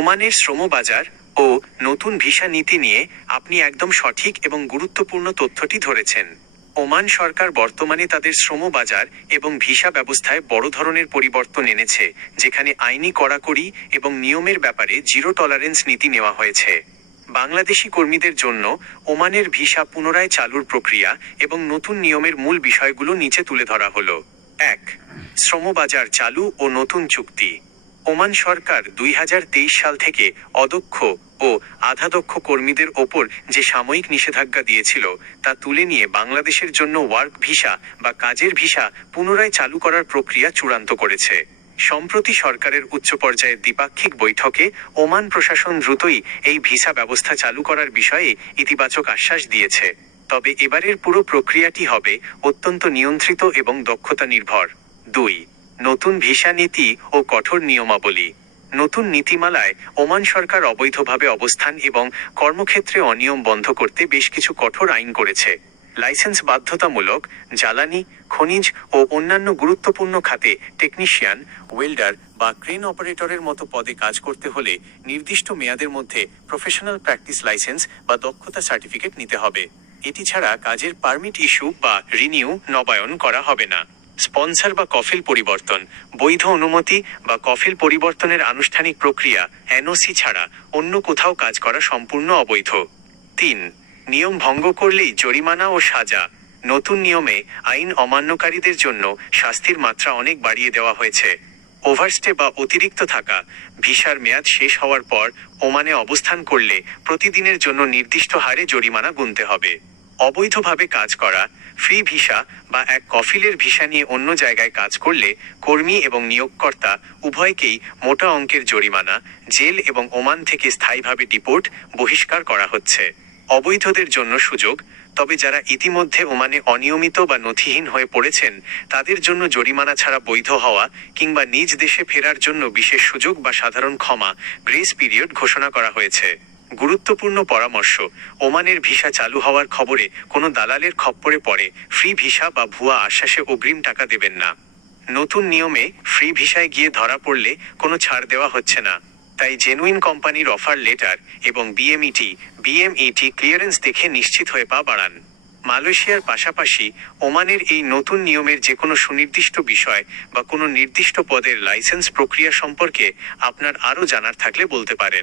ওমানের শ্রমবাজার ও নতুন ভিসা নীতি নিয়ে আপনি একদম সঠিক এবং গুরুত্বপূর্ণ তথ্যটি ধরেছেন। ওমান সরকার বর্তমানে তাদের শ্রমবাজার এবং ভিসা ব্যবস্থায় বড় ধরনের পরিবর্তন এনেছে, যেখানে আইনি কড়াকড়ি এবং নিয়মের ব্যাপারে জিরো টলারেন্স নীতি নেওয়া হয়েছে। বাংলাদেশি কর্মীদের জন্য ওমানের ভিসা পুনরায় চালুর প্রক্রিয়া এবং নতুন নিয়মের মূল বিষয়গুলো নিচে তুলে ধরা হলো। ১. শ্রমবাজার চালু ও নতুন চুক্তি। ওমান সরকার ২০২৩ সাল থেকে অদক্ষ ও আধাদক্ষ কর্মীদের ওপর যে সাময়িক নিষেধাজ্ঞা দিয়েছিল তা তুলে নিয়ে বাংলাদেশের জন্য ওয়ার্ক ভিসা বা কাজের ভিসা পুনরায় চালু করার প্রক্রিয়া চূড়ান্ত করেছে। সম্প্রতি সরকারের উচ্চ পর্যায়ের দ্বিপাক্ষিক বৈঠকে ওমান প্রশাসন দ্রুতই এই ভিসা ব্যবস্থা চালু করার বিষয়ে ইতিবাচক আশ্বাস দিয়েছে। তবে এবারের পুরো প্রক্রিয়াটি হবে অত্যন্ত নিয়ন্ত্রিত এবং দক্ষতা নির্ভর। ২. নতুন ভিসা নীতি ও কঠোর নিয়মাবলী। নতুন নীতিমালায় ওমান সরকার অবৈধভাবে অবস্থান এবং কর্মক্ষেত্রে অনিয়ম বন্ধ করতে বেশ কিছু কঠোর আইন করেছে। লাইসেন্স বাধ্যতামূলক, জ্বালানি, খনিজ ও অন্যান্য গুরুত্বপূর্ণ খাতে টেকনিশিয়ান, ওয়েল্ডার বা ক্রেন অপারেটরের মতো পদে কাজ করতে হলে নির্দিষ্ট মেয়াদের মধ্যে প্রফেশনাল প্র্যাকটিস লাইসেন্স বা দক্ষতা সার্টিফিকেট নিতে হবে। এটি ছাড়া কাজের পারমিট ইস্যু বা রিনিউ নবায়ন করা হবে না। স্পন্সর বা কফিল পরিবর্তন। বৈধ অনুমতি বা কফিল পরিবর্তনের আনুষ্ঠানিক প্রক্রিয়া এনওসি ছাড়া অন্য কোথাও কাজ করা সম্পূর্ণ অবৈধ। ৩. নিয়ম ভঙ্গ করলেই জরিমানা ও সাজা। নতুন নিয়মে আইন অমান্যকারীদের জন্য শাস্তির মাত্রা অনেক বাড়িয়ে দেওয়া হয়েছে। ওভারস্টে বা অতিরিক্ত থাকা, ভিসার মেয়াদ শেষ হওয়ার পর ওমানে অবস্থান করলে প্রতিদিনের জন্য নির্দিষ্ট হারে জরিমানা গুনতে হবে। অবৈধভাবে কাজ করা, ফ্রি ভিসা বা এক কফিলের ভিসা নিয়ে অন্য জায়গায় কাজ করলে কর্মী এবং নিয়োগকর্তা উভয়কেই মোটা অঙ্কের জরিমানা, জেল এবং ওমান থেকে স্থায়ীভাবে ডিপোর্ট, বহিষ্কার করা হচ্ছে। অবৈধদের জন্য সুযোগ, তবে যারা ইতিমধ্যে ওমানে অনিয়মিত বা নথিহীন হয়ে পড়েছেন তাদের জন্য জরিমানা ছাড়া বৈধ হওয়া কিংবা নিজ দেশে ফেরার জন্য বিশেষ সুযোগ বা সাধারণ ক্ষমা, গ্রেস পিরিয়ড ঘোষণা করা হয়েছে। গুরুত্বপূর্ণ পরামর্শ: ওমানের ভিসা চালু হওয়ার খবরে কোনো দালালের খপ্পরে পড়ে ফ্রি ভিসা বা ভুয়া আশ্বাসে অগ্রিম টাকা দেবেন না। নতুন নিয়মে ফ্রি ভিসায় গিয়ে ধরা পড়লে কোনো ছাড় দেওয়া হচ্ছে না, তাই জেনুইন কোম্পানির অফার লেটার এবং বিএমইটি ক্লিয়ারেন্স দেখে নিশ্চিত হয়ে পা বাড়ান। মালয়েশিয়ার পাশাপাশি ওমানের এই নতুন নিয়মের যে কোনো সুনির্দিষ্ট বিষয় বা কোনো নির্দিষ্ট পদের লাইসেন্স প্রক্রিয়া সম্পর্কে আপনার আরও জানার থাকলে বলতে পারেন।